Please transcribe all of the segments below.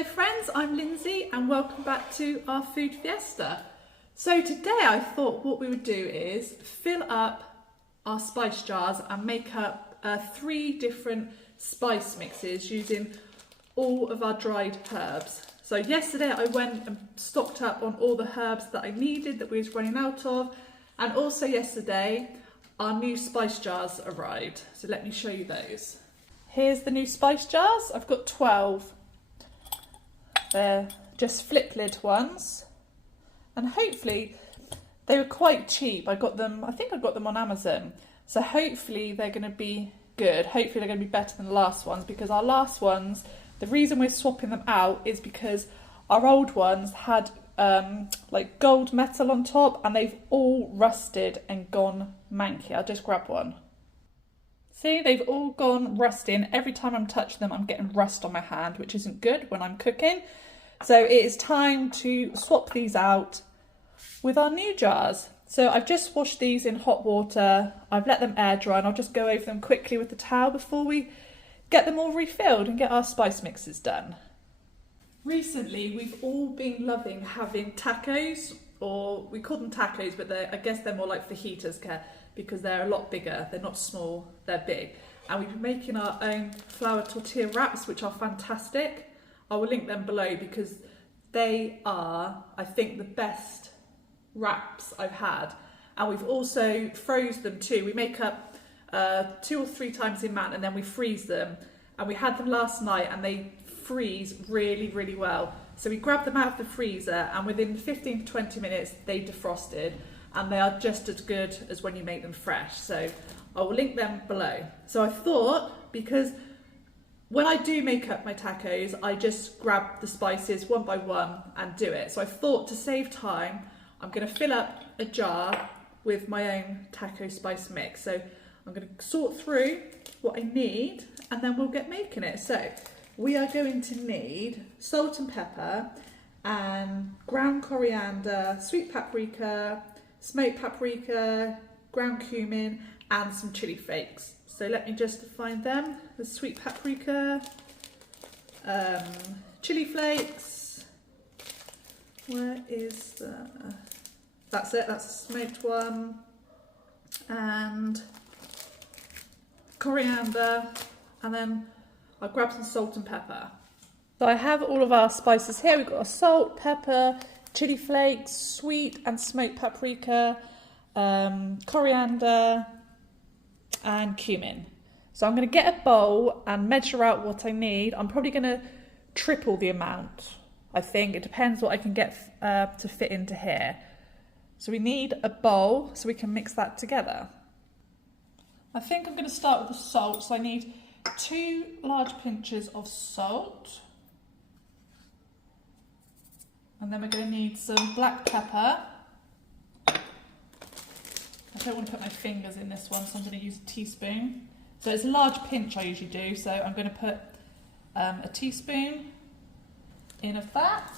Hello friends, I'm Lindsay and welcome back to our food fiesta. So today I thought what we would do is fill up our spice jars and make up 3 different spice mixes using all of our dried herbs. So yesterday I went and stocked up on all the herbs that I needed that we was running out of, and also yesterday our new spice jars arrived. So let me show you those. Here's the new spice jars. I've got 12. They're just flip lid ones, and hopefully they were quite cheap. I think I got them on Amazon, so hopefully they're going to be good. Hopefully they're going to be better than the last ones, because our last ones, the reason we're swapping them out is because our old ones had like gold metal on top and they've all rusted and gone manky. I'll just grab one. See, they've all gone rusty, and every time I'm touching them I'm getting rust on my hand, which isn't good when I'm cooking. So it is time to swap these out with our new jars. So I've just washed these in hot water, I've let them air dry, and I'll just go over them quickly with the towel before we get them all refilled and get our spice mixes done. Recently we've all been loving having tacos, or we call them tacos, but I guess they're more like fajitas because they're a lot bigger. They're not small, they're big. And we've been making our own flour tortilla wraps, which are fantastic. I will link them below because they are, I think, the best wraps I've had. And we've also froze them too. We make up 2 or 3 times the amount and then we freeze them. And we had them last night and they freeze really, really well. So we grabbed them out of the freezer and within 15 to 20 minutes they defrosted, and they are just as good as when you make them fresh. So I will link them below. So I thought, because when I do make up my tacos, I just grab the spices one by one and do it. So I thought, to save time, I'm going to fill up a jar with my own taco spice mix. So I'm going to sort through what I need and then we'll get making it. So we are going to need salt and pepper and ground coriander, sweet paprika, smoked paprika, ground cumin and some chili flakes. So let me just find them. The sweet paprika, chili flakes, where is the, that's it, that's the smoked one, and coriander, and then I'll grab some salt and pepper. So I have all of our spices here. We've got our salt, pepper, chili flakes, sweet and smoked paprika, coriander and cumin. So I'm going to get a bowl and measure out what I need. I'm probably going to triple the amount, I think. It depends what I can get to fit into here. So we need a bowl so we can mix that together. I think I'm going to start with the salt. So I need 2 large pinches of salt. And then we're going to need some black pepper. I don't want to put my fingers in this one, so I'm going to use a teaspoon. So it's a large pinch I usually do, so I'm going to put a teaspoon in of that.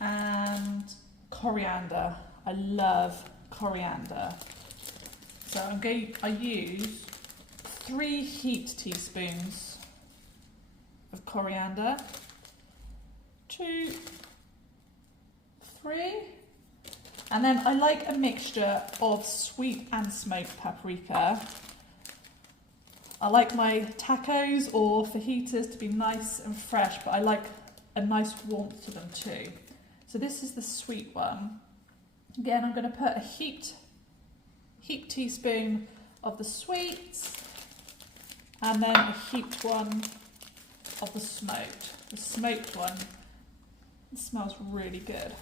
And coriander. I love coriander. So I use 3 heaped teaspoons of coriander. 2, 3. And then I like a mixture of sweet and smoked paprika. I like my tacos or fajitas to be nice and fresh, but I like a nice warmth to them too. So this is the sweet one. Again, I'm going to put a heaped teaspoon of the sweet, and then a heaped one of the smoked. The smoked one, it smells really good.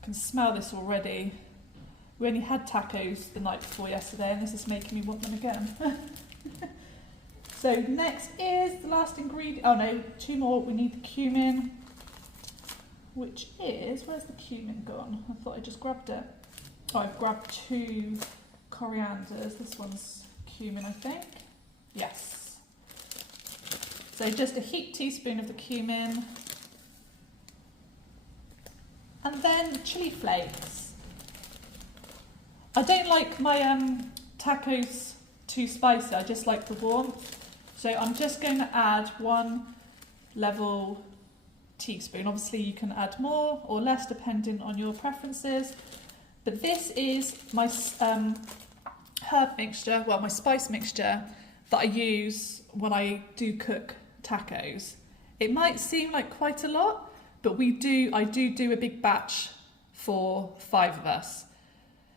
I can smell this already. We only had tacos the night before yesterday and this is making me want them again. So next is the last ingredient. Oh no, 2 more. We need the cumin, which is, where's the cumin gone? I thought I just grabbed it. Oh, I've grabbed 2 corianders. This one's cumin, I think. Yes. So just a heaped teaspoon of the cumin. And then chili flakes. I don't like my tacos too spicy, I just like the warmth. So I'm just going to add 1 level teaspoon. Obviously you can add more or less depending on your preferences, but this is my herb mixture, well, my spice mixture that I use when I do cook tacos. It might seem like quite a lot, but I do a big batch for 5 of us.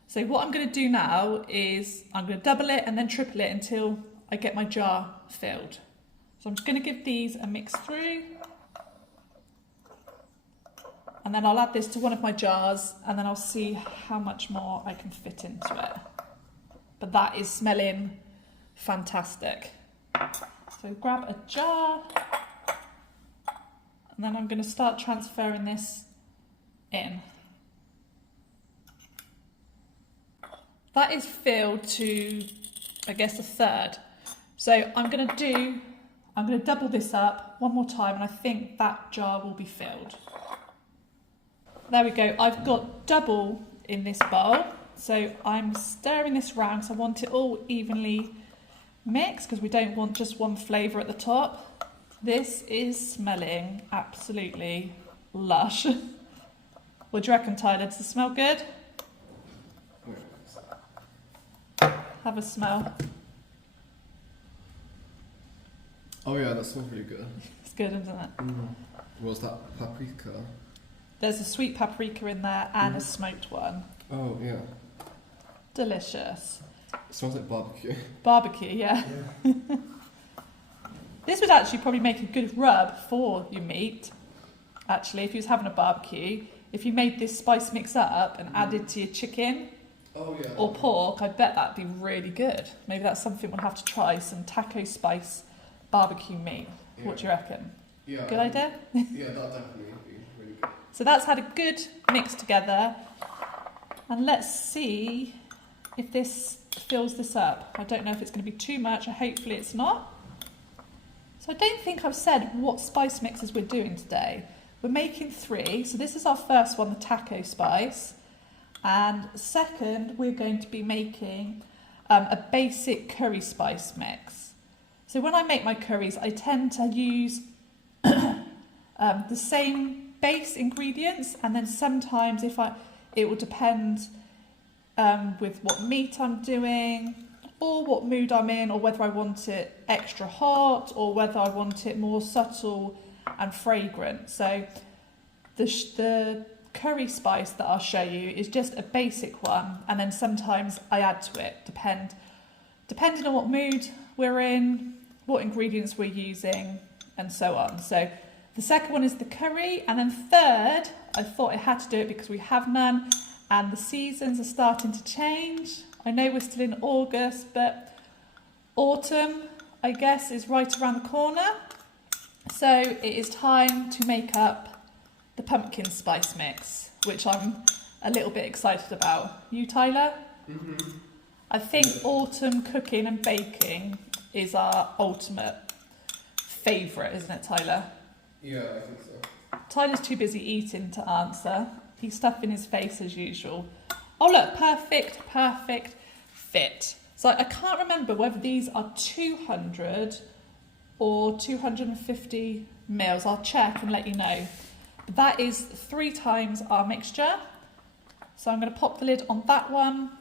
So what I'm going to do now is I'm going to double it and then triple it until I get my jar filled. So I'm just going to give these a mix through, and then I'll add this to one of my jars, and then I'll see how much more I can fit into it. But that is smelling fantastic. So grab a jar, and then I'm going to start transferring this in. That is filled to, I guess, a third. So I'm going to double this up one more time, and I think that jar will be filled. There we go. I've got double in this bowl. So I'm stirring this round because I want it all evenly mixed, because we don't want just one flavour at the top. This is smelling absolutely lush. What do you reckon, Tyler? Does it smell good? Have a smell. Oh yeah, that smells really good. It's good, isn't it? What's that? Paprika? There's a sweet paprika in there and a smoked one. Oh yeah. Delicious. It smells like barbecue. Barbecue, yeah. This would actually probably make a good rub for your meat. Actually, if you was having a barbecue, if you made this spice mix up and added to your chicken or pork, I bet that'd be really good. Maybe that's something we'll have to try, some taco spice barbecue meat. Yeah. What do you reckon? Yeah. Good idea? Yeah, that definitely would be really good. So that's had a good mix together. And let's see if this fills this up. I don't know if it's going to be too much. Hopefully it's not. So I don't think I've said what spice mixes we're doing today. We're making 3. So this is our first one, the taco spice. And second, we're going to be making a basic curry spice mix. So when I make my curries, I tend to use the same base ingredients, and then sometimes it will depend with what meat I'm doing, or what mood I'm in, or whether I want it extra hot, or whether I want it more subtle and fragrant. So the curry spice that I'll show you is just a basic one, and then sometimes I add to it, depending on what mood we're in, what ingredients we're using, and so on. So the second one is the curry, and then third, I thought I had to do it because we have none, and the seasons are starting to change. I know we're still in August, but autumn, I guess, is right around the corner. So it is time to make up the pumpkin spice mix, which I'm a little bit excited about. You, Tyler? Mm-hmm. I think autumn cooking and baking is our ultimate favourite, isn't it, Tyler? Yeah, I think so. Tyler's too busy eating to answer. He's stuffing his face as usual. Oh look, perfect fit. So I can't remember whether these are 200 or 250 mils. I'll check and let you know. That is 3 times our mixture. So I'm going to pop the lid on that one.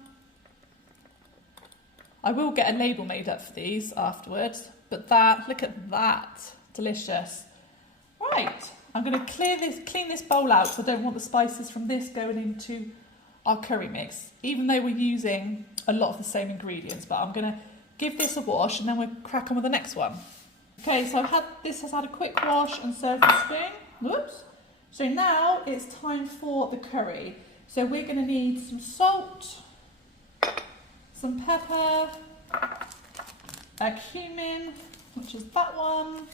I will get a label made up for these afterwards, but look at that, delicious. Right, I'm going to clean this bowl out, so I don't want the spices from this going into our curry mix, even though we're using a lot of the same ingredients. But I'm going to give this a wash, and then we'll crack on with the next one. Okay, so this has had a quick wash and served the spoon. Whoops. So now it's time for the curry. So we're going to need some salt, some pepper, a cumin, which is that one,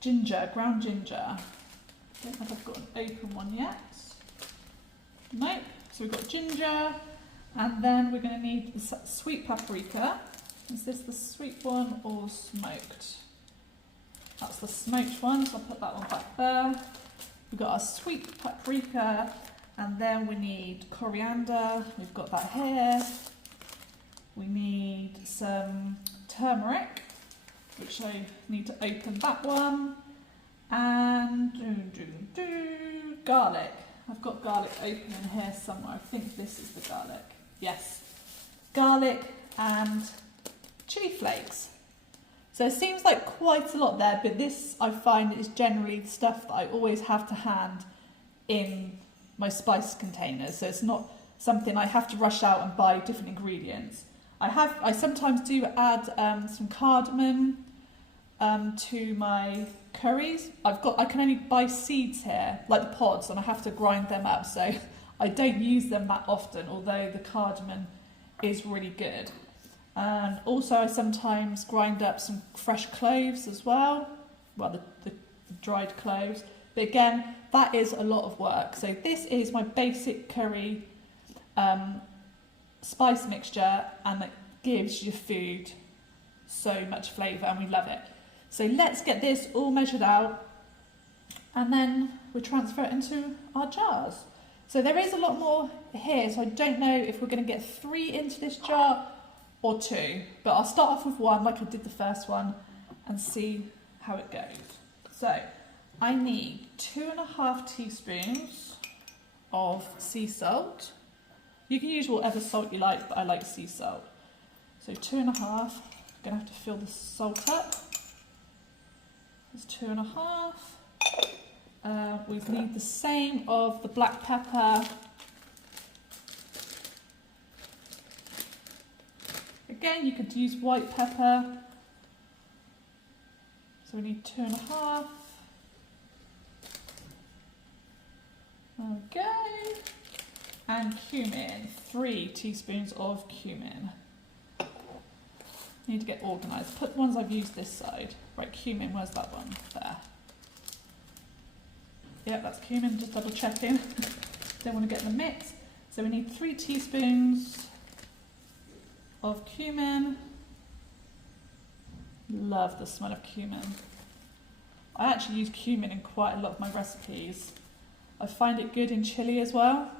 ginger, ground ginger. I don't think I've got an open one yet. Nope. So we've got ginger, and then we're going to need the sweet paprika. Is this the sweet one or smoked? That's the smoked one, so I'll put that one back there. We've got our sweet paprika, and then we need coriander. We've got that here. We need some turmeric, which I need to open that one, and garlic. I've got garlic open in here somewhere. I think this is the garlic. Yes, garlic and chili flakes. So it seems like quite a lot there, but this I find is generally the stuff that I always have to hand in my spice containers. So it's not something I have to rush out and buy different ingredients. I sometimes do add some cardamom to my curries. I can only buy seeds here, like the pods, and I have to grind them up. So I don't use them that often, although the cardamom is really good. And also I sometimes grind up some fresh cloves as well. Well, the dried cloves. But again, that is a lot of work. So this is my basic curry spice mixture, and it gives your food so much flavour, and we love it. So let's get this all measured out, and then we transfer it into our jars. So there is a lot more here, so I don't know if we're going to get 3 into this jar or 2, but I'll start off with 1 like I did the first one and see how it goes. So I need 2.5 teaspoons of sea salt. You can use whatever salt you like, but I like sea salt. So 2.5, I'm going to have to fill the salt up. There's 2.5. We need the same of the black pepper. Again, you could use white pepper. So we need 2.5. Okay. And cumin, 3 teaspoons of cumin. Need to get organised. Put the ones I've used this side. Right, cumin, where's that one? There. Yep, that's cumin, just double checking. Don't want to get in the mix. So we need 3 teaspoons of cumin. Love the smell of cumin. I actually use cumin in quite a lot of my recipes. I find it good in chili as well.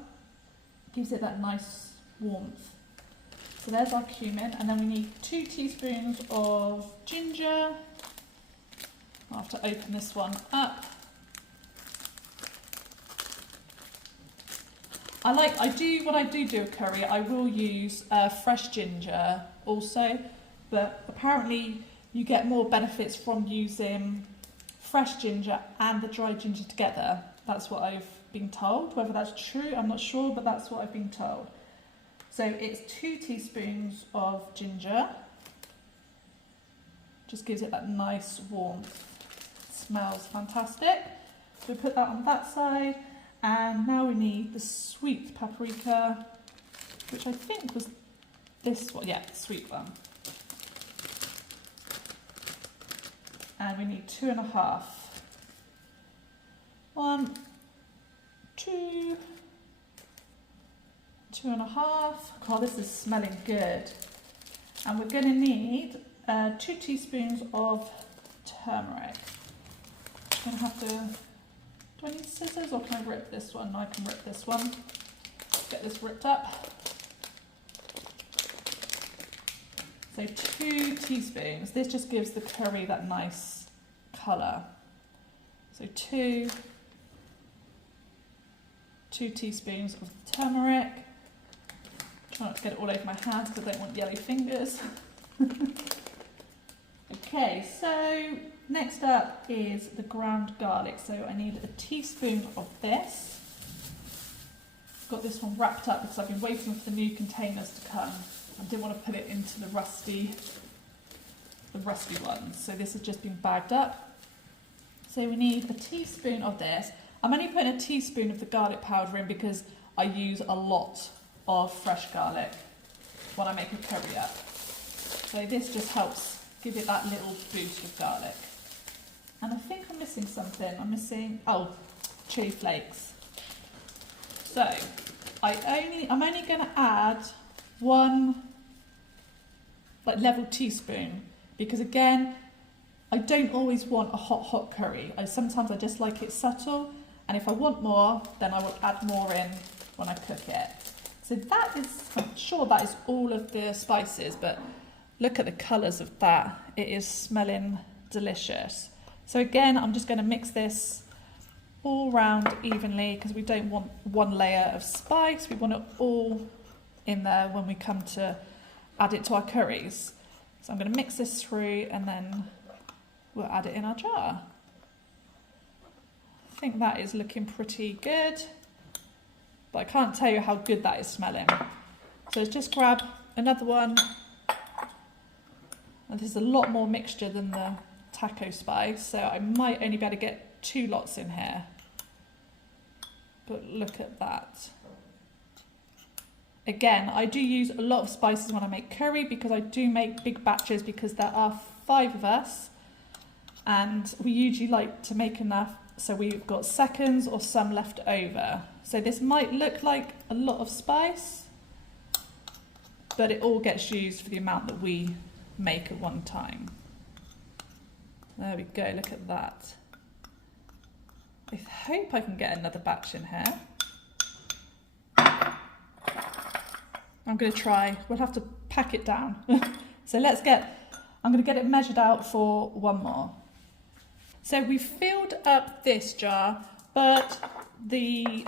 Gives it that nice warmth. So there's our cumin, and then we need 2 teaspoons of ginger. I'll have to open this one up. When I do a curry, I will use fresh ginger also, but apparently you get more benefits from using fresh ginger and the dried ginger together. That's what I've been told. Whether that's true, I'm not sure, but that's what I've been told. So it's 2 teaspoons of ginger. Just gives it that nice warmth. Smells fantastic. So we put that on that side. And now we need the sweet paprika, which I think was this one. Yeah, the sweet one. And we need 2.5. 1, 2, 2.5. God, this is smelling good. And we're going to need 2 teaspoons of turmeric. I'm going to have to... Do I need scissors, or can I rip this one? No, I can rip this one. Get this ripped up. So 2 teaspoons. This just gives the curry that nice colour. So 2 teaspoons of turmeric. Try not to get it all over my hands because I don't want yellow fingers. Okay, so next up is the ground garlic. So I need a teaspoon of this. Got this one wrapped up because I've been waiting for the new containers to come. I didn't want to put it into the rusty ones. So this has just been bagged up. So we need a teaspoon of this. I'm only putting a teaspoon of the garlic powder in because I use a lot of fresh garlic when I make a curry up. So this just helps give it that little boost of garlic. And I think I'm missing something. I'm missing, chili flakes. So I'm only going to add 1 level teaspoon, because again, I don't always want a hot curry. Sometimes I just like it subtle, and if I want more, then I will add more in when I cook it. So that is, I'm sure that is all of the spices, but Look at the colours of that. It is smelling delicious. So again, I'm just going to mix this all round evenly because we don't want one layer of spice. We want it all in there when we come to add it to our curries. So I'm going to mix this through and then we'll add it in our jar. I think that is looking pretty good, but I can't tell you how good that is smelling. So let's just grab another one. And there's a lot more mixture than the taco spice, so I might only be able to get 2 lots in here. But look at that. Again, I do use a lot of spices when I make curry because I do make big batches because there are 5 of us and we usually like to make enough so we've got seconds or some left over. So this might look like a lot of spice, but it all gets used for the amount that we make at one time. There we go, look at that. I hope I can get another batch in here. I'm going to try. We'll have to pack it down. So I'm going to get it measured out for 1 more. So we've filled up this jar, but the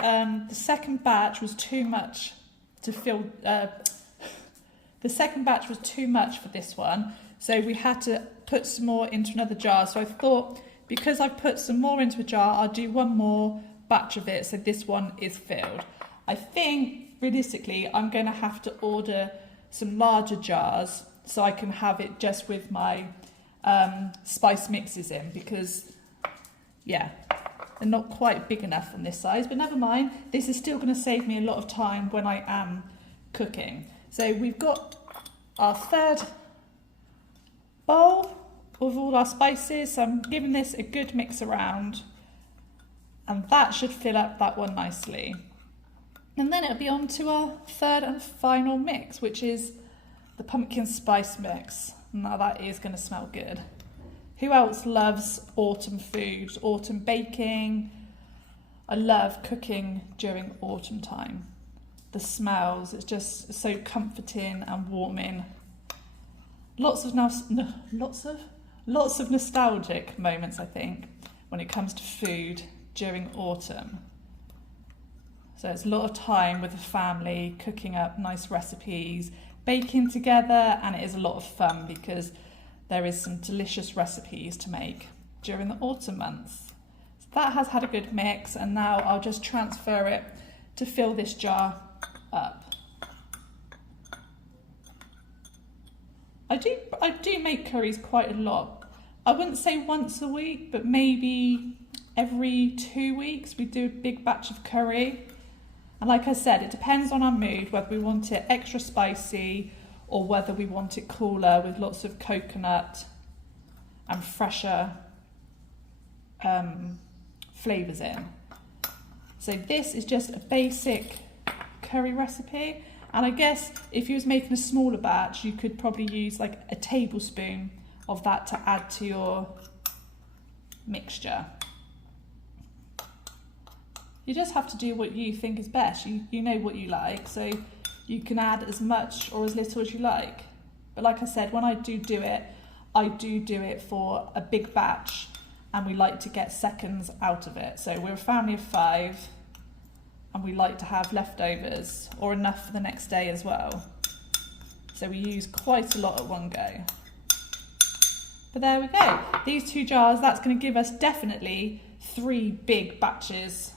second batch was too much to fill. The second batch was too much for this one, so we had to put some more into another jar. So I thought, because I've put some more into a jar, I'll do 1 more batch of it so this one is filled. I think, realistically, I'm going to have to order some larger jars so I can have it just with my spice mixes in because, yeah, they're not quite big enough on this size, but never mind. This is still going to save me a lot of time when I am cooking. So we've got our 3rd bowl of all our spices. So I'm giving this a good mix around and that should fill up that one nicely. And then it'll be on to our 3rd and final mix, which is the pumpkin spice mix. Now that is going to smell good. Who else loves autumn foods, autumn baking? I love cooking during autumn time. The smells, it's just so comforting and warming. Lots of nostalgic moments, I think, when it comes to food during autumn. So it's a lot of time with the family, cooking up nice recipes, baking together, and it is a lot of fun because there is some delicious recipes to make during the autumn months. So that has had a good mix, and now I'll just transfer it to fill this jar up. I do make curries quite a lot. I wouldn't say once a week, but maybe every 2 weeks we do a big batch of curry. And like I said, it depends on our mood, whether we want it extra spicy or whether we want it cooler with lots of coconut and fresher flavours in. So this is just a basic curry recipe. And I guess if you was making a smaller batch, you could probably use like a tablespoon of that to add to your mixture. You just have to do what you think is best. You know what you like, so you can add as much or as little as you like. But like I said, when I do it, I do it for a big batch and we like to get seconds out of it. So we're a family of 5 and we like to have leftovers or enough for the next day as well. So we use quite a lot at one go. But there we go. These 2 jars, that's going to give us definitely 3 big batches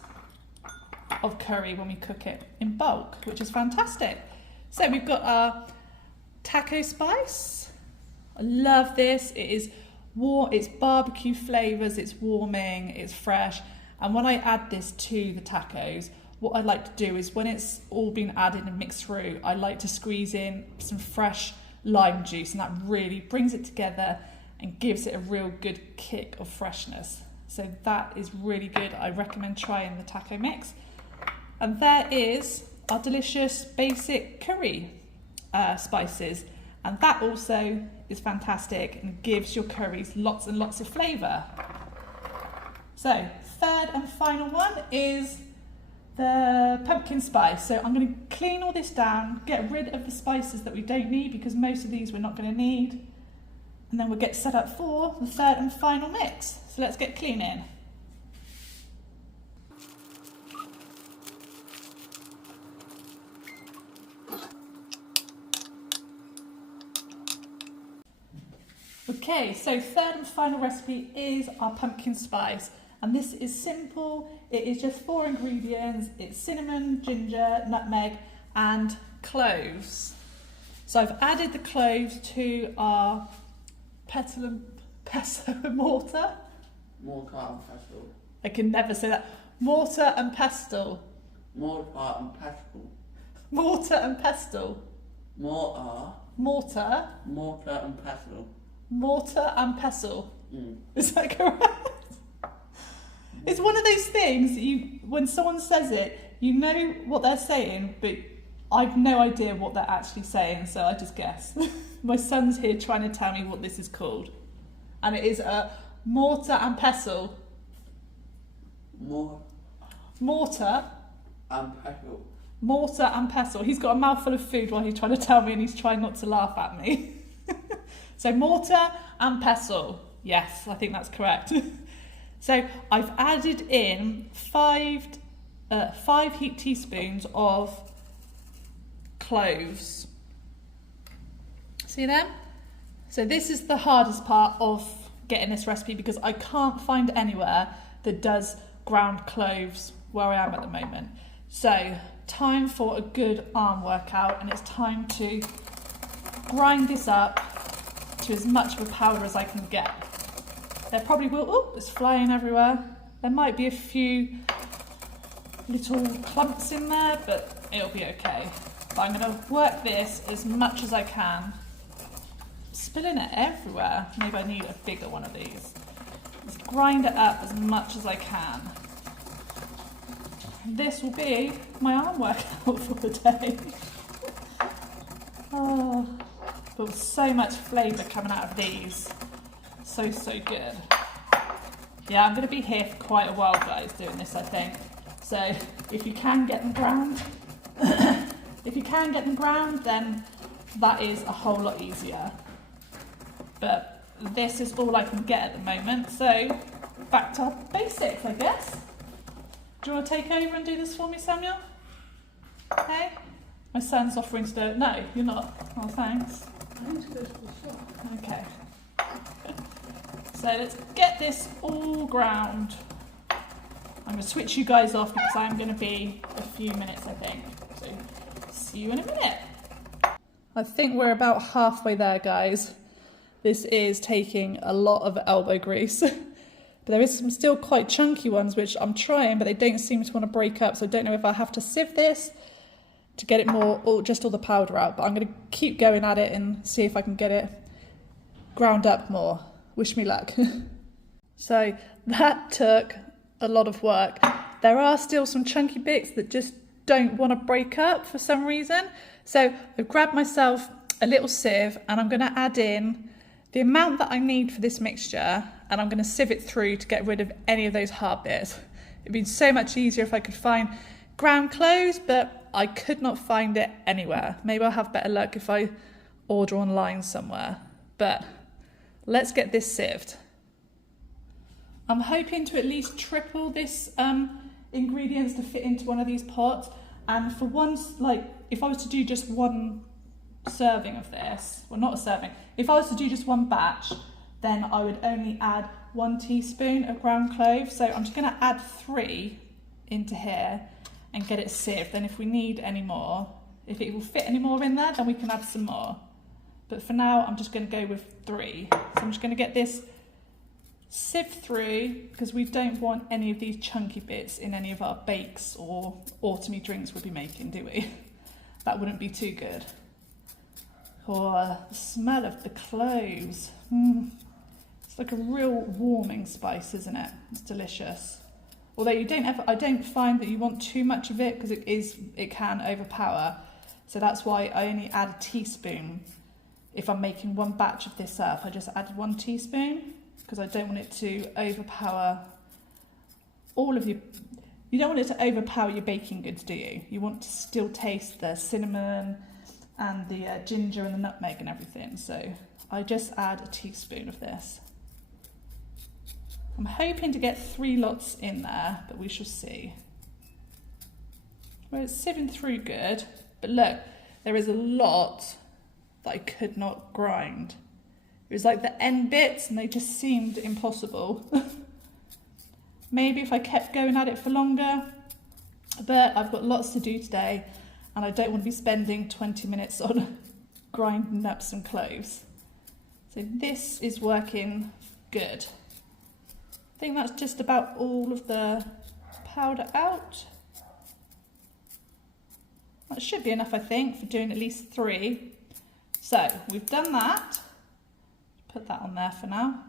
of curry when we cook it in bulk, which is fantastic. So we've got our taco spice. I love this. It is warm, it's barbecue flavours, it's warming, it's fresh. And when I add this to the tacos, what I like to do is when it's all been added and mixed through, I like to squeeze in some fresh lime juice, and that really brings it together and gives it a real good kick of freshness. So that is really good. I recommend trying the taco mix. And there is our delicious basic curry spices. And that also is fantastic and gives your curries lots and lots of flavour. So 3rd and final one is the pumpkin spice. So I'm going to clean all this down, get rid of the spices that we don't need because most of these we're not going to need. And then we'll get set up for the third and final mix. So let's get cleaning. Okay, so third and final recipe is our pumpkin spice. And this is simple. It is just 4 ingredients. It's cinnamon, ginger, nutmeg, and cloves. So I've added the cloves to our pestle and mortar. Mortar and pestle. I can never say that. Mortar and pestle. Mortar and pestle. Mortar and pestle. Mortar. Mortar. Mortar and pestle. Mortar and pestle. Mm. Is that correct? It's one of those things, when someone says it, you know what they're saying, but I've no idea what they're actually saying, so I just guess. My son's here trying to tell me what this is called. And it is a mortar and pestle. Mortar and pestle. Mortar and pestle. He's got a mouthful of food while he's trying to tell me and he's trying not to laugh at me. So mortar and pestle. Yes, I think that's correct. So I've added in 5 heaped teaspoons of cloves. See them? So this is the hardest part of getting this recipe because I can't find anywhere that does ground cloves where I am at the moment. So time for a good arm workout, and it's time to grind this up to as much of a powder as I can get. There probably will, oh, it's flying everywhere. There might be a few little clumps in there, but it'll be okay. But I'm gonna work this as much as I can. Spilling it everywhere. Maybe I need a bigger one of these. Just grind it up as much as I can. This will be my arm workout for the day. Oh, but with so much flavour coming out of these. So good. Yeah, I'm going to be here for quite a while, guys, doing this, I think. So if you can get them ground, then that is a whole lot easier. But this is all I can get at the moment. So back to our basics, I guess. Do you want to take over and do this for me, Samuel? Hey? My son's offering to do it. No, you're not. Oh, thanks. I need to go to the shop. Okay. So let's get this all ground. I'm going to switch you guys off because I'm going to be a few minutes, I think. So see you in a minute. I think we're about halfway there, guys. This is taking a lot of elbow grease. But there is some still quite chunky ones, which I'm trying, but they don't seem to want to break up. So I don't know if I have to sieve this to get it more, or just all the powder out. But I'm going to keep going at it and see if I can get it ground up more. Wish me luck. So that took a lot of work. There are still some chunky bits that just don't want to break up for some reason. So I've grabbed myself a little sieve and I'm going to add in the amount that I need for this mixture, and I'm going to sieve it through to get rid of any of those hard bits. It'd be so much easier if I could find ground cloves, but I could not find it anywhere. Maybe I'll have better luck if I order online somewhere. But let's get this sieved. I'm hoping to at least triple this ingredients to fit into one of these pots. And for once, like if I was to do just one serving of this, well not a serving, if I was to do just one batch, then I would only add 1 teaspoon of ground cloves. So I'm just going to add 3 into here and get it sieved. Then if we need any more, if it will fit any more in there, then we can add some more. But for now, I'm just going to go with 3. So I'm just going to get this sieved through because we don't want any of these chunky bits in any of our bakes or autumny drinks we'll be making, do we? That wouldn't be too good. Oh, the smell of the cloves. It's like a real warming spice, isn't it? It's delicious. Although I don't find that you want too much of it because it can overpower. So that's why I only add a teaspoon. If I'm making one batch of this up, I just add 1 teaspoon because I don't want it to overpower all of your you don't want it to overpower your baking goods, do you? You want to still taste the cinnamon and the ginger and the nutmeg and everything. So I just add a teaspoon of this. I'm hoping to get 3 lots in there, but we shall see. Well, it's sieving through good, but look, there is a lot that I could not grind. It was like the end bits and they just seemed impossible. Maybe if I kept going at it for longer, but I've got lots to do today and I don't want to be spending 20 minutes on grinding up some cloves. So this is working good. I think that's just about all of the powder out. That should be enough, I think, for doing at least 3. So we've done that. Put that on there for now.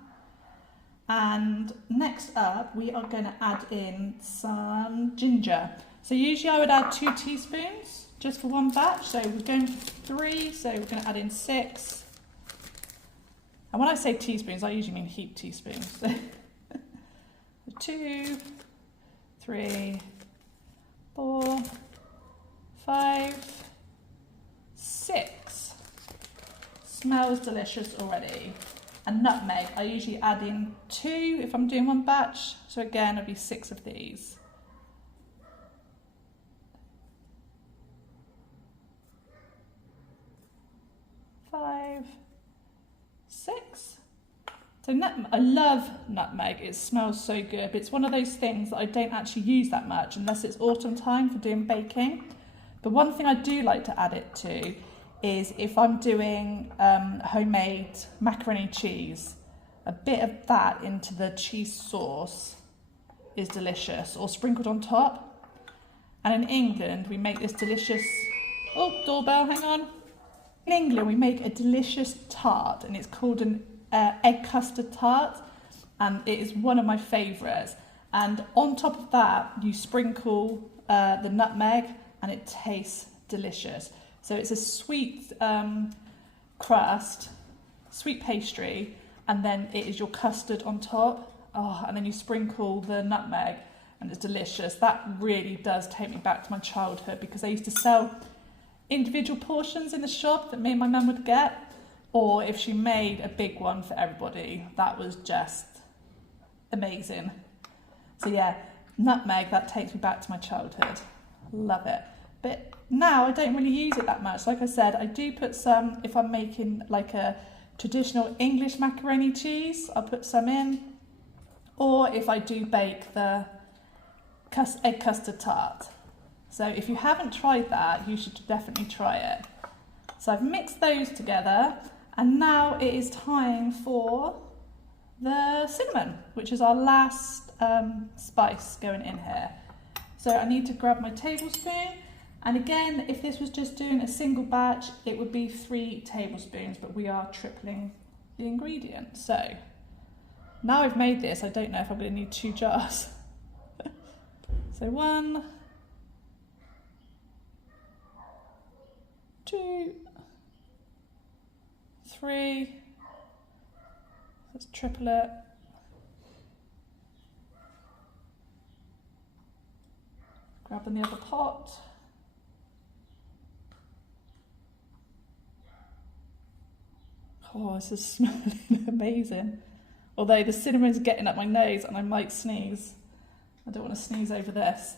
And next up, we are going to add in some ginger. So usually I would add 2 teaspoons just for one batch. So we're going for 3, so we're going to add in 6. And when I say teaspoons, I usually mean heaped teaspoons. So 2, 3, 4, 5, 6. Smells delicious already. And nutmeg, I usually add in 2 if I'm doing one batch. So again, it'll be 6 of these. 5, 6. So I love nutmeg, it smells so good, but it's one of those things that I don't actually use that much unless it's autumn time for doing baking. But one thing I do like to add it to is if I'm doing homemade macaroni cheese, a bit of that into the cheese sauce is delicious, or sprinkled on top. And in England, we make this delicious, oh, doorbell, hang on. In England, we make a delicious tart, and it's called an egg custard tart, and it is one of my favourites. And on top of that, you sprinkle the nutmeg, and it tastes delicious. So it's a sweet crust, sweet pastry, and then it is your custard on top. Oh, and then you sprinkle the nutmeg, and it's delicious. That really does take me back to my childhood, because they used to sell individual portions in the shop that me and my mum would get, or if she made a big one for everybody, that was just amazing. So yeah, nutmeg, that takes me back to my childhood. Love it. But now I don't really use it that much. Like I said, I do put some, if I'm making like a traditional English macaroni cheese, I'll put some in. Or if I do bake the egg custard tart. So if you haven't tried that, you should definitely try it. So I've mixed those together, and now it is time for the cinnamon, which is our last spice going in here. So I need to grab my tablespoon. And again, if this was just doing a single batch, it would be 3 tablespoons, but we are tripling the ingredients. So now I've made this, I don't know if I'm going to need 2 jars. So 1, 2, 3. Let's triple it. Grabbing the other pot. Oh, this is smelling amazing. Although the cinnamon's getting up my nose and I might sneeze. I don't want to sneeze over this.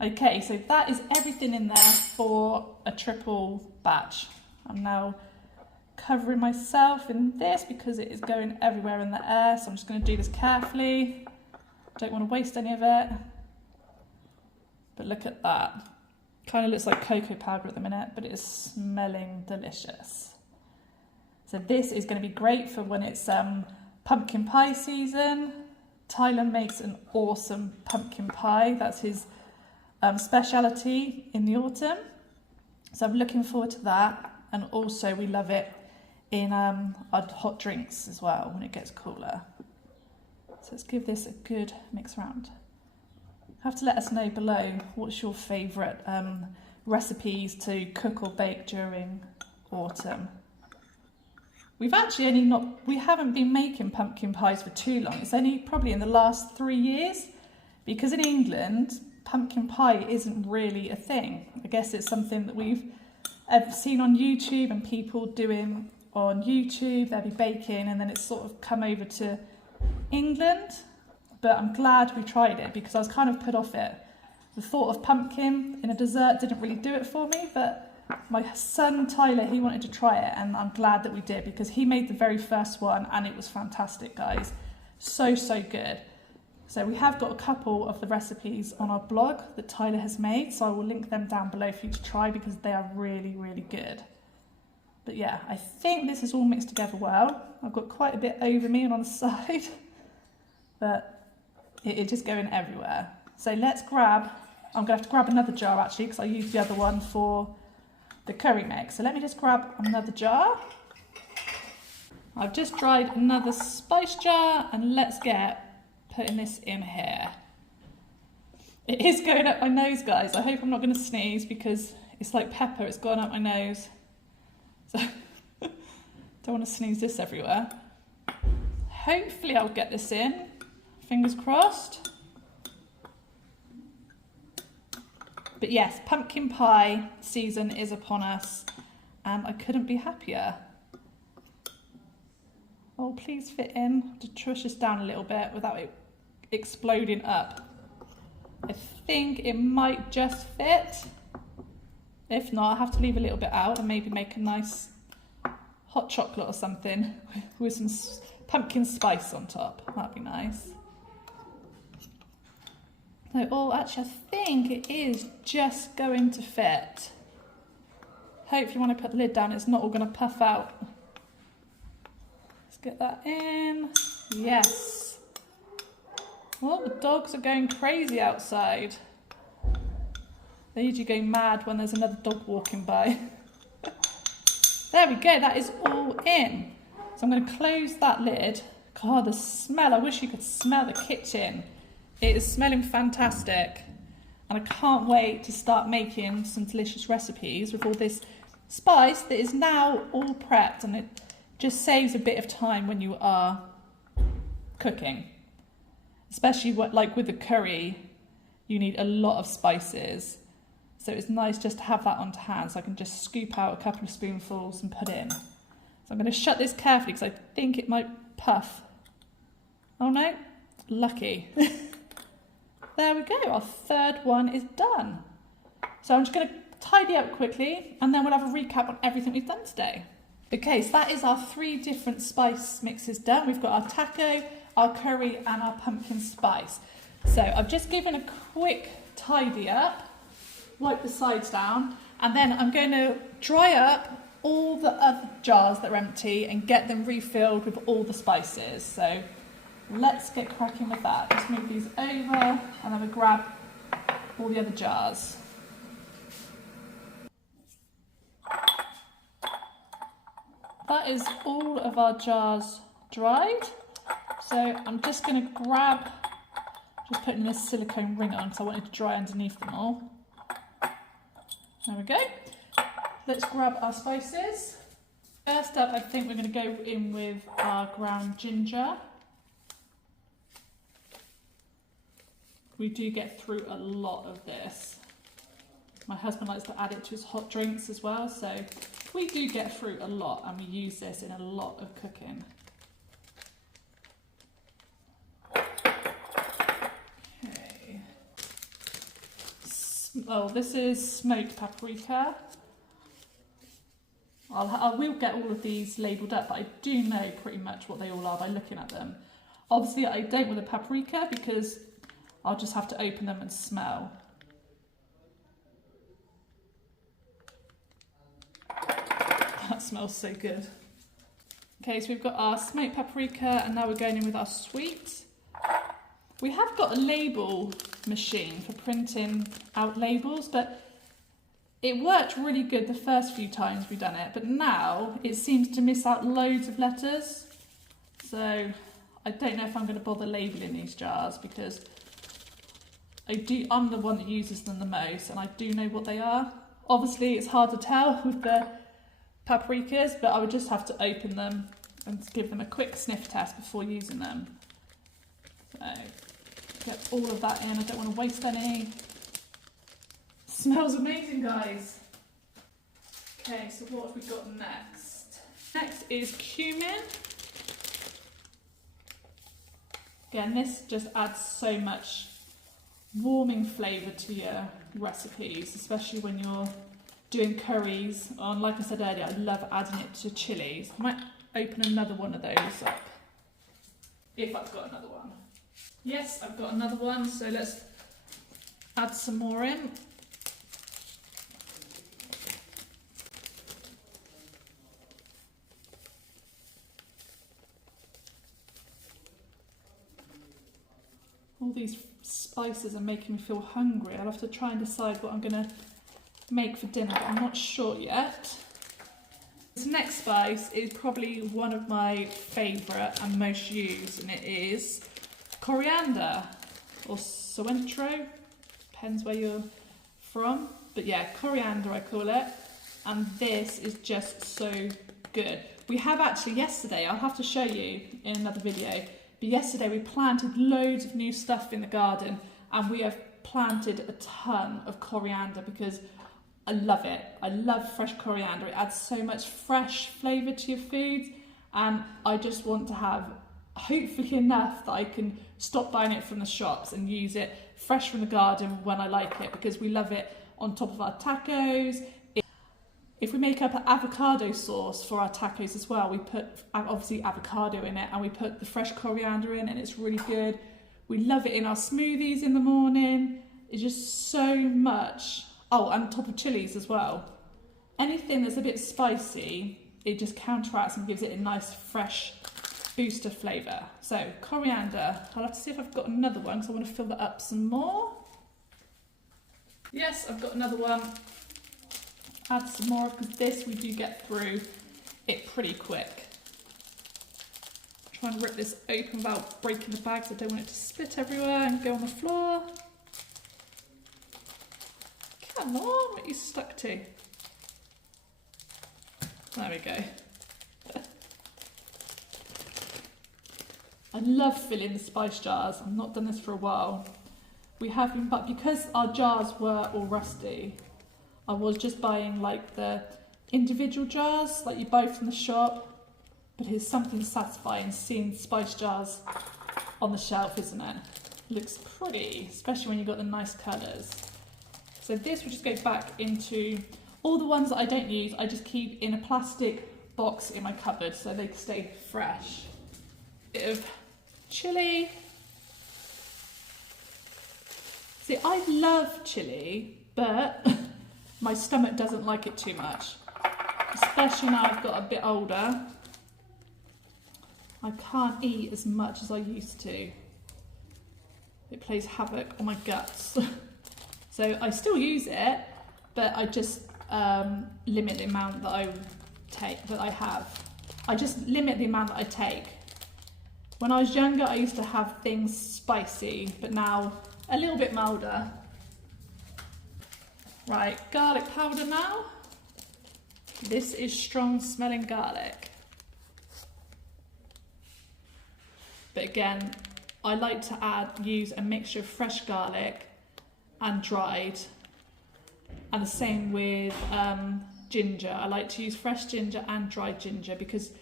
Okay, so that is everything in there for a triple batch. I'm now covering myself in this because it is going everywhere in the air, so I'm just going to do this carefully. Don't want to waste any of it. But look at that. Kind of looks like cocoa powder at the minute, but it is smelling delicious. So this is going to be great for when it's pumpkin pie season. Tyler makes an awesome pumpkin pie. That's his speciality in the autumn. So I'm looking forward to that. And also we love it in our hot drinks as well when it gets cooler. So let's give this a good mix around. Have to let us know below what's your favourite recipes to cook or bake during autumn. We've actually we haven't been making pumpkin pies for too long. It's only probably in the last 3 years, because in England, pumpkin pie isn't really a thing. I guess it's something that we've seen on YouTube and people doing on YouTube. They'll be baking and then it's sort of come over to England. But I'm glad we tried it because I was kind of put off it. The thought of pumpkin in a dessert didn't really do it for me, but my son Tyler, he wanted to try it and I'm glad that we did because he made the very first one and it was fantastic, guys. So good. So we have got a couple of the recipes on our blog that Tyler has made, so I will link them down below for you to try because they are really good. But yeah, I think this is all mixed together well. I've got quite a bit over me and on the side, but it just going everywhere. So let's grab, I'm going to have to grab another jar actually because I used the other one for the curry mix. So let me just grab another jar. I've just dried another spice jar and let's get putting this in here. It is going up my nose, guys. I hope I'm not going to sneeze because it's like pepper, it's gone up my nose. So don't want to sneeze this everywhere. Hopefully I'll get this in. Fingers crossed. But yes, pumpkin pie season is upon us and I couldn't be happier. Oh, please fit in. To push this down a little bit without it exploding up. I think it might just fit. If not, I'll have to leave a little bit out and maybe make a nice hot chocolate or something with some pumpkin spice on top. That'd be nice. So, oh, actually, I think it is just going to fit. Hopefully when I put the lid down, it's not all going to puff out. Let's get that in. Yes. Well, the dogs are going crazy outside. They usually go mad when there's another dog walking by. There we go, that is all in. So I'm going to close that lid. God, the smell, I wish you could smell the kitchen. It is smelling fantastic. And I can't wait to start making some delicious recipes with all this spice that is now all prepped, and it just saves a bit of time when you are cooking. Especially like with the curry, you need a lot of spices. So it's nice just to have that on hand so I can just scoop out a couple of spoonfuls and put in. So I'm going to shut this carefully because I think it might puff. Oh no, lucky. There we go, our third one is done. So I'm just going to tidy up quickly and then we'll have a recap on everything we've done today. Okay, so that is our 3 different spice mixes done. We've got our taco, our curry and our pumpkin spice. So I've just given a quick tidy up, wipe the sides down, and then I'm going to dry up all the other jars that are empty and get them refilled with all the spices. So let's get cracking with that. Just move these over and then we'll grab all the other jars. That is all of our jars dried. So I'm just going to grab, just putting this silicone ring on because I wanted to dry underneath them all. There we go. Let's grab our spices. First up, I think we're going to go in with our ground ginger. We do get through a lot of this. My husband likes to add it to his hot drinks as well, so we do get through a lot and we use this in a lot of cooking. Okay. Oh, this is smoked paprika. I will get all of these labelled up, but I do know pretty much what they all are by looking at them. Obviously, I don't with the paprika because I'll just have to open them and smell. That smells so good. Okay, so we've got our smoked paprika and now we're going in with our sweet. We have got a label machine for printing out labels, but it worked really good the first few times we've done it, but now it seems to miss out loads of letters. So I don't know if I'm going to bother labelling these jars because I'm the one that uses them the most and I do know what they are. Obviously it's hard to tell with the paprikas, but I would just have to open them and give them a quick sniff test before using them. So get all of that in, I don't want to waste any. Smells amazing, guys. Okay, so what have we got next? Next is cumin. Again, this just adds so much warming flavour to your recipes, especially when you're doing curries. And like I said earlier, I love adding it to chilies. I might open another one of those up, if I've got another one. Yes, I've got another one, so let's add some more in. All these spices are making me feel hungry. I'll have to try and decide what I'm going to make for dinner, but I'm not sure yet. This next spice is probably one of my favourite and most used, and it is coriander, or cilantro, depends where you're from. But yeah, coriander I call it, and this is just so good. We have actually yesterday, I'll have to show you in another video, but yesterday we planted loads of new stuff in the garden, and we have planted a ton of coriander because I love it. I love fresh coriander. It adds so much fresh flavour to your foods, and I just want to have hopefully enough that I can stop buying it from the shops and use it fresh from the garden when I like it, because we love it on top of our tacos. If we make up an avocado sauce for our tacos as well, we put obviously avocado in it, and we put the fresh coriander in, and it's really good. We love it in our smoothies in the morning. It's just so much. Oh, and on top of chilies as well. Anything that's a bit spicy, it just counteracts and gives it a nice fresh boost of flavour. So coriander, I'll have to see if I've got another one because I want to fill that up some more. Yes, I've got another one. Add some more because this we do get through it pretty quick. Try and rip this open without breaking the bag, so I don't want it to split everywhere and go on the floor. Come on, what are you stuck to? There we go. I love filling the spice jars. I've not done this for a while. We have been, but because our jars were all rusty, I was just buying like the individual jars like you buy from the shop. But it's something satisfying seeing spice jars on the shelf, isn't it? Looks pretty, especially when you've got the nice colours. So this will just go back into all the ones that I don't use. I just keep in a plastic box in my cupboard so they can stay fresh. Bit of chilli. See, I love chilli, but my stomach doesn't like it too much, especially now I've got a bit older. I can't eat as much as I used to. It plays havoc on my guts. So I still use it, but I just limit the amount that I take, that I have. I just limit the amount that I take. When I was younger, I used to have things spicy, but now a little bit milder. Right, garlic powder now. This is strong smelling garlic. But again, I like to use a mixture of fresh garlic and dried. And the same with ginger. I like to use fresh ginger and dried ginger because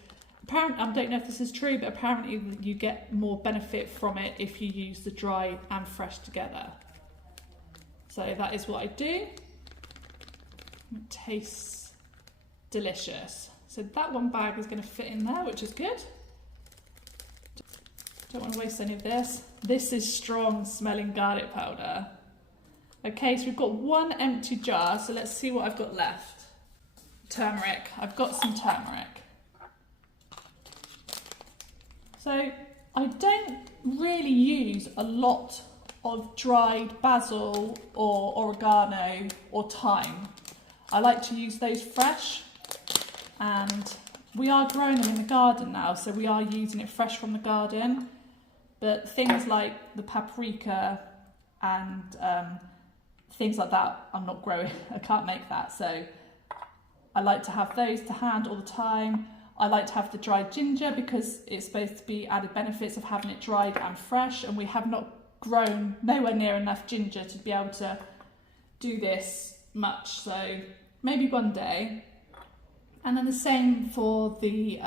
apparently, I don't know if this is true, but apparently you get more benefit from it if you use the dry and fresh together. So that is what I do. It tastes delicious. So that one bag is going to fit in there, which is good. Don't want to waste any of this. This is strong smelling garlic powder. Okay, so we've got one empty jar, so let's see what I've got left. Turmeric. I've got some turmeric. So I don't really use a lot of dried basil or oregano or thyme. I like to use those fresh, and we are growing them in the garden now, so we are using it fresh from the garden. But things like the paprika and things like that, I'm not growing. I can't make that, so I like to have those to hand all the time. I like to have the dried ginger because it's supposed to be added benefits of having it dried and fresh, and we have not grown nowhere near enough ginger to be able to do this much, so maybe one day. And then the same for the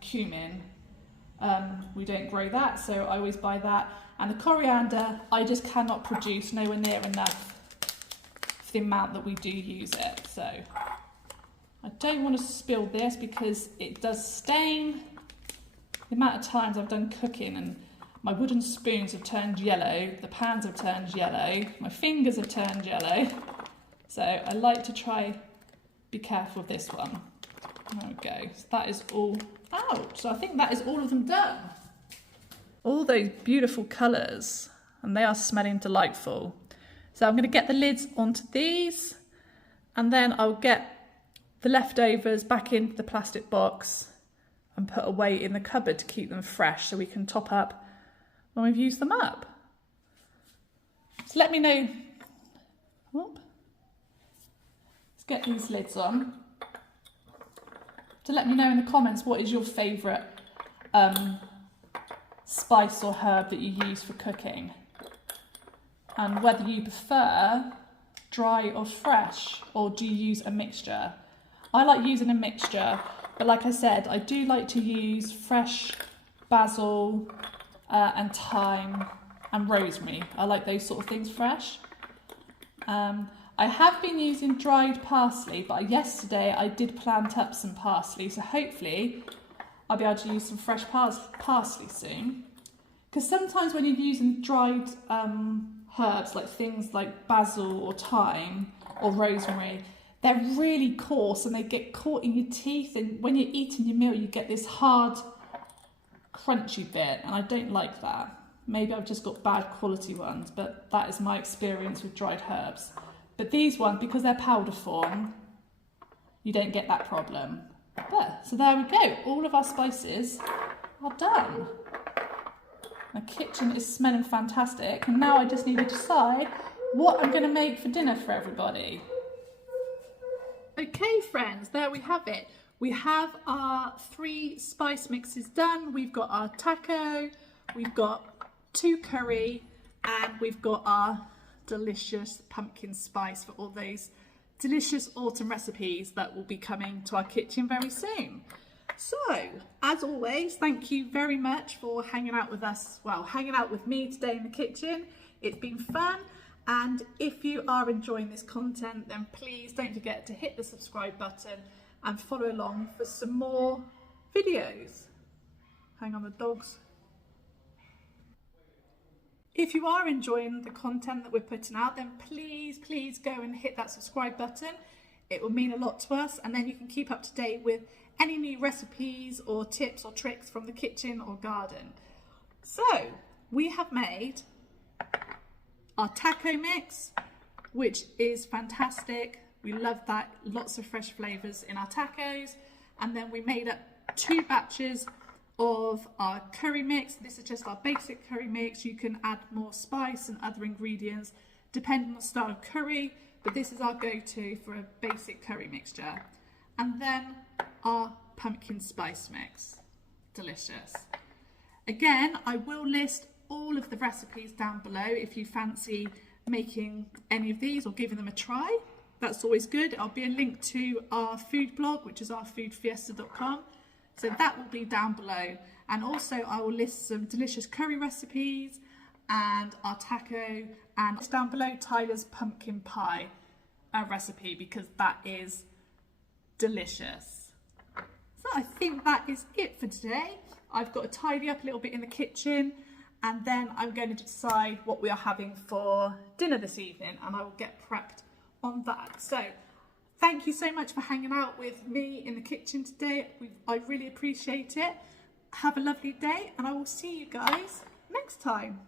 cumin. We don't grow that, so I always buy that. And the coriander, I just cannot produce nowhere near enough for the amount that we do use it. So I don't want to spill this because it does stain. The amount of times I've done cooking and my wooden spoons have turned yellow, the pans have turned yellow, my fingers have turned yellow. So I like to try be careful with this one. There we go. So that is all out. So I think that is all of them done. All those beautiful colours, and they are smelling delightful. So I'm going to get the lids onto these, and then I'll get the leftovers back into the plastic box and put away in the cupboard to keep them fresh so we can top up when we've used them up. So let me know. Let's get these lids on. So let me know in the comments what is your favourite spice or herb that you use for cooking, and whether you prefer dry or fresh, or do you use a mixture. I like using a mixture, but like I said, I do like to use fresh basil and thyme and rosemary. I like those sort of things fresh. I have been using dried parsley, but yesterday I did plant up some parsley, so hopefully I'll be able to use some fresh parsley soon. Because sometimes when you're using dried herbs, like things like basil or thyme or rosemary, they're really coarse and they get caught in your teeth, and when you're eating your meal you get this hard crunchy bit, and I don't like that. Maybe I've just got bad quality ones, but that is my experience with dried herbs. But these ones, because they're powder form, you don't get that problem. But, so there we go, all of our spices are done. My kitchen is smelling fantastic, and now I just need to decide what I'm going to make for dinner for everybody. Okay friends, there we have it. We have our 3 spice mixes done. We've got our taco, we've got 2 curry, and we've got our delicious pumpkin spice for all those delicious autumn recipes that will be coming to our kitchen very soon. So, as always, thank you very much for hanging out with us, well, hanging out with me today in the kitchen. It's been fun, and if you are enjoying this content, then please don't forget to hit the subscribe button and follow along for some more videos. Hang on, the dogs. If you are enjoying the content that we're putting out, then please go and hit that subscribe button. It will mean a lot to us, and then you can keep up to date with any new recipes or tips or tricks from the kitchen or garden. So, we have made our taco mix, which is fantastic. We love that, lots of fresh flavours in our tacos. And then we made up 2 batches of our curry mix. This is just our basic curry mix. You can add more spice and other ingredients depending on the style of curry, but this is our go-to for a basic curry mixture. And then our pumpkin spice mix. Delicious. Again, I will list all of the recipes down below if you fancy making any of these or giving them a try. That's always good. I'll be a link to our food blog, which is ourfoodfiesta.com. So that will be down below. And also I will list some delicious curry recipes and our taco, and it's down below Tyler's pumpkin pie recipe, because that is delicious. So I think that is it for today. I've got to tidy up a little bit in the kitchen, and then I'm going to decide what we are having for dinner this evening, and I will get prepped on that. So thank you so much for hanging out with me in the kitchen today. I really appreciate it. Have a lovely day, and I will see you guys next time.